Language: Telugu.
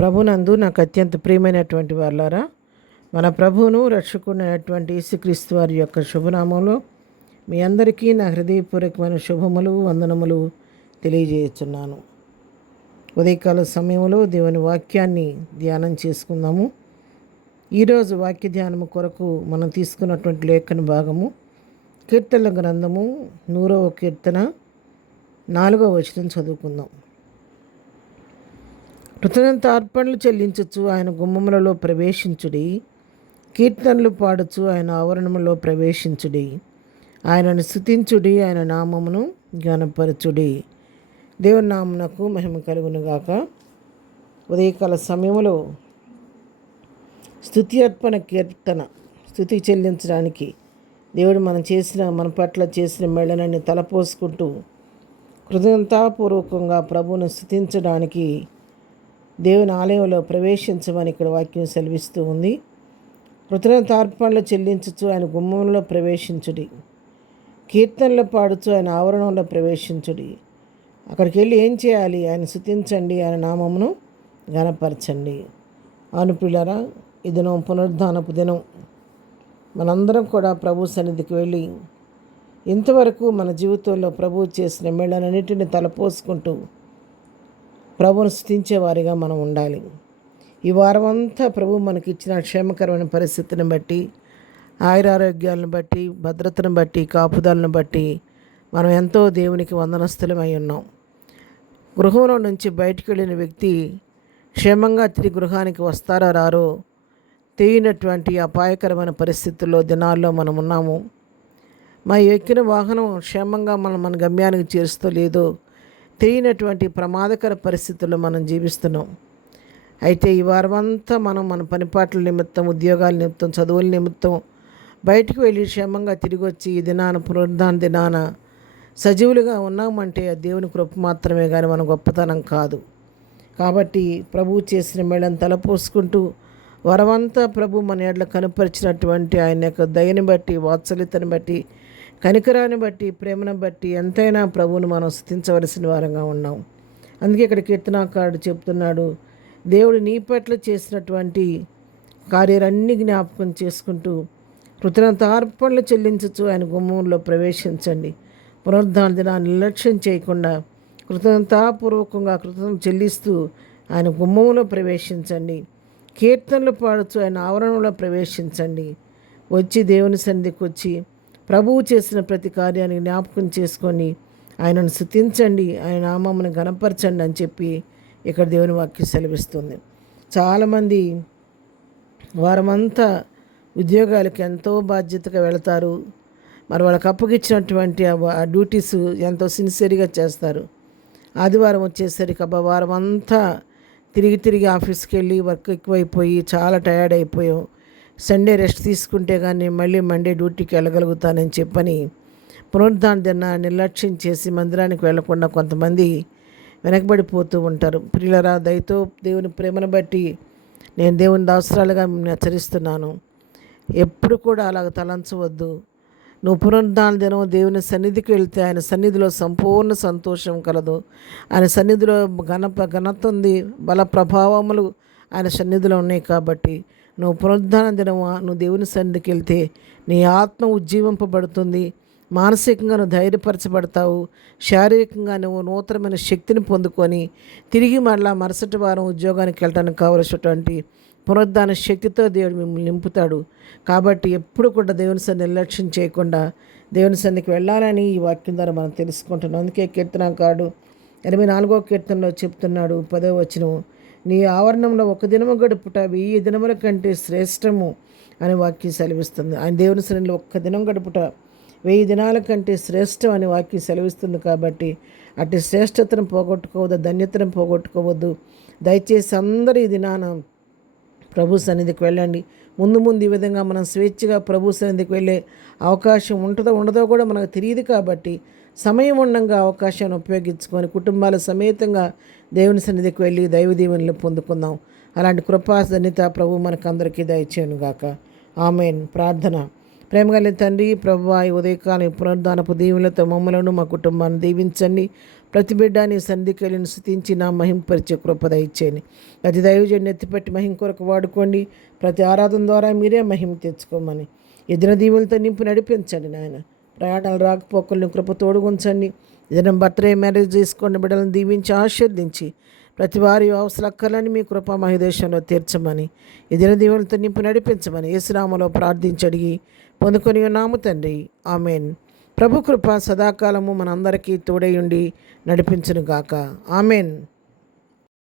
ప్రభునందు నాకు అత్యంత ప్రియమైనటువంటి వాళ్ళారా, మన ప్రభువును రక్షకుడైనటువంటి యేసుక్రీస్తు వారి యొక్క శుభనామంలో మీ అందరికీ నా హృదయపూర్వకమైన శుభములు వందనములు తెలియజేస్తున్నాను. ఉదయకాల సమయంలో దేవుని వాక్యాన్ని ధ్యానం చేసుకుందాము. ఈరోజు వాక్య ధ్యానము కొరకు మనం తీసుకున్నటువంటి లేఖన భాగము కీర్తనల గ్రంథము 100వ కీర్తన 4వ వచనం చదువుకుందాం. కృతజ్ఞతార్పణలు చెల్లించచ్చు ఆయన గుమ్మములలో ప్రవేశించుడి, కీర్తనలు పాడుచు ఆయన ఆవరణములో ప్రవేశించుడి, ఆయనను స్తుతించుడి, ఆయన నామమును ఘనపరచుడి. దేవుని నామమునకు మహిమ కలుగునుగాక. ఉదయకాల సమయంలో స్తుతి అర్పణ కీర్తన స్తుతి చెల్లించడానికి దేవుడు మన పట్ల చేసిన మేళనని తలపోసుకుంటూ కృతజ్ఞతాపూర్వకంగా ప్రభువును స్తుతించడానికి దేవుని ఆలయంలో ప్రవేశించమని ఇక్కడ వాక్యం సెలవిస్తూ ఉంది. కృతజ్ఞతార్పణలు చెల్లించచ్చు ఆయన గుమ్మంలో ప్రవేశించుడి, కీర్తనలు పాడుచు ఆయన ఆవరణంలో ప్రవేశించుడి. అక్కడికి వెళ్ళి ఏం చేయాలి? ఆయన స్తుతించండి, ఆయన నామమును ఘనపరచండి. అవును ప్రియులారా, ఈ దినం పునరుద్ధానపు దినం. మనందరం కూడా ప్రభు సన్నిధికి వెళ్ళి ఇంతవరకు మన జీవితంలో ప్రభువు చేసిన మేళ్ళనన్నిటిని తలపోసుకుంటూ ప్రభువును స్తుతించేవారిగా మనం ఉండాలి. ఈ వారం అంతా ప్రభు మనకి ఇచ్చిన క్షేమకరమైన పరిస్థితిని బట్టి, ఆయురారోగ్యాలను బట్టి, భద్రతను బట్టి, కాపుదలను బట్టి మనం ఎంతో దేవునికి వందనస్తులమై ఉన్నాం. గృహంలో నుంచి బయటికి వెళ్ళిన వ్యక్తి క్షేమంగా తిరిగి గృహానికి వస్తారో రారో తెలియనటువంటి అపాయకరమైన పరిస్థితుల్లో దినాల్లో మనం ఉన్నాము. ఎక్కిన వాహనం క్షేమంగా మన గమ్యానికి చేరుస్తూ లేదో తెలియనటువంటి ప్రమాదకర పరిస్థితుల్లో మనం జీవిస్తున్నాం. అయితే ఈ వారమంతా మనం మన పనిపాట్ల నిమిత్తం, ఉద్యోగాల నిమిత్తం, చదువుల నిమిత్తం బయటికి వెళ్ళి క్షేమంగా తిరిగి వచ్చి ఈ దినాన పునరుద్ధాన దినాన సజీవులుగా ఉన్నామంటే ఆ దేవుని కృప మాత్రమే కానీ మన గొప్పతనం కాదు. కాబట్టి ప్రభువు చేసిన మేళను తలపోసుకుంటూ వరమంతా ప్రభు మన ఎడ్ల కనుపరిచినటువంటి ఆయన యొక్క దయని బట్టి, వాత్సల్యతను బట్టి, కనికరాన్ని బట్టి, ప్రేమను బట్టి ఎంతైనా ప్రభువును మనం స్తుతించవలసిన వారంగా ఉన్నాం. అందుకే ఇక్కడ కీర్తనాకారుడు చెప్తున్నాడు, దేవుడు నీ పట్ల చేసినటువంటి కార్యాలన్నీ జ్ఞాపకం చేసుకుంటూ కృతజ్ఞతార్పణలు చెల్లించచ్చు ఆయన గుమ్మంలో ప్రవేశించండి. పునరుద్ధాన దినాన్ని నిర్లక్ష్యం చేయకుండా కృతజ్ఞతాపూర్వకంగా కృతజ్ఞత చెల్లిస్తూ ఆయన గుమ్మంలో ప్రవేశించండి. కీర్తనలు పాడుతూ ఆయన ఆవరణలో ప్రవేశించండి. వచ్చి దేవుని సన్నిధికి వచ్చి ప్రభువు చేసిన ప్రతి కార్యాన్ని జ్ఞాపకం చేసుకొని ఆయనను స్తుతించండి, ఆయన నామమును ఘనపరచండి అని చెప్పి ఇక్కడ దేవుని వాక్యం సెలవిస్తుంది. చాలామంది వారమంతా ఉద్యోగాలకు ఎంతో బాధ్యతగా వెళతారు. మరి వాళ్ళకి అప్పగిచ్చినటువంటి ఆ డ్యూటీస్ ఎంతో సిన్సియర్గా చేస్తారు. ఆదివారం వచ్చేసరికి వారం అంతా తిరిగి ఆఫీస్కి వెళ్ళి వర్క్ ఎక్కువైపోయి చాలా టయర్డ్ అయిపోయాం. సండే రెస్ట్ తీసుకుంటే కానీ మళ్ళీ మండే డ్యూటీకి వెళ్ళగలుగుతానని చెప్పని పునరుద్ధాన దినాన్ని నిర్లక్ష్యం చేసి మందిరానికి వెళ్లకుండా కొంతమంది వెనకబడిపోతూ ఉంటారు. ప్రియులరా, దయతో దేవుని ప్రేమను బట్టి నేను దేవుని దాసురాలుగా హెచ్చరిస్తున్నాను. ఎప్పుడు కూడా అలాగ తలంచవద్దు. నువ్వు పునరుద్ధాన దినం దేవుని సన్నిధికి వెళ్తే ఆయన సన్నిధిలో సంపూర్ణ సంతోషం కలదు. ఆయన సన్నిధిలో ఘనత ఉంది, బల ప్రభావములు ఆయన సన్నిధిలో ఉన్నాయి. కాబట్టి నువ్వు పునరుద్ధాన దినం నువ్వు దేవుని సన్నిధికి వెళ్తే నీ ఆత్మ ఉజ్జీవింపబడుతుంది, మానసికంగా నువ్వు ధైర్యపరచబడతావు, శారీరకంగా నువ్వు నూతనమైన శక్తిని పొందుకొని తిరిగి మరుసటి వారం ఉద్యోగానికి వెళ్ళడానికి కావలసినటువంటి పునరుద్ధాన శక్తితో దేవుడు మిమ్మల్ని నింపుతాడు. కాబట్టి ఎప్పుడు కూడా దేవుని సన్నిధి నిర్లక్ష్యం చేయకుండా దేవుని సన్నిధికి వెళ్ళాలని ఈ వాక్యం ద్వారా మనం తెలుసుకుంటున్నాం. అందుకే కీర్తనకారుడు 84వ కీర్తనలో చెప్తున్నాడు, 10వ వచనం, నీ ఆవరణంలో ఒక దినము గడుపుట 1000 దినముల కంటే శ్రేష్టము అనే వాక్యం సెలవిస్తుంది. ఆయన దేవుని సన్నిధిలో ఒక్క దినం గడుపుట 1000 దినాల కంటే శ్రేష్టం అనే వాక్యం సెలవిస్తుంది. కాబట్టి అటు శ్రేష్టతను పోగొట్టుకోవద్దు, ధన్యతను పోగొట్టుకోవద్దు. దయచేసి అందరూ ఈ దినాన ప్రభు సన్నిధికి వెళ్ళండి. ముందు ఈ విధంగా మనం స్వేచ్ఛగా ప్రభు సన్నిధికి వెళ్ళే అవకాశం ఉండదో కూడా మనకు తెలియదు. కాబట్టి సమయం ఉండగా అవకాశాన్ని ఉపయోగించుకొని కుటుంబాల సమేతంగా దేవుని సన్నిధికి వెళ్ళి దైవ దీవెనలు పొందుకుందాం. అలాంటి కృపాధన్యత ప్రభు మనకందరికీ దయచేయునుగాక. ఆమేన్. ప్రార్థన. ప్రేమగల తండ్రి, ప్రభువా, ఈ ఉదయకాలం పునరుద్ధానపు దీవెనలతో మమ్మలను మా కుటుంబాన్ని దీవించండి. ప్రతి బిడ్డ నీ సన్నిధికి వెళ్ళి స్తుతించి నా మహింపరిచే కృపద ఇచ్చేని. ప్రతి దైవజన్ని ఎత్తిపెట్టి మహిం కొరకు వాడుకోండి. ప్రతి ఆరాధన ద్వారా మీరే మహిమ తెచ్చుకోమని ఎదిన దీవులతో నింపు నడిపించండి నాయన. ప్రయాణాలు రాకపోకలను కృప తోడుగుంచండి. ఏదైనా బర్త్డే మ్యారేజ్ చేసుకోండి బిడ్డలను దీవించి ఆశీర్దించి ప్రతి వారి అవసరక్కలని మీ కృప మహిదేశంలో తీర్చమని ఎదిన దీవులతో నింపు నడిపించమని యేసునామములో ప్రార్థించి అడిగి పొందుకొని ఉన్నాము తండ్రి. ఆమెన్. ప్రభు కృప సదాకాలము మనందరికీ తోడై ఉండి నడిపించునుగాక. ఆమెన్.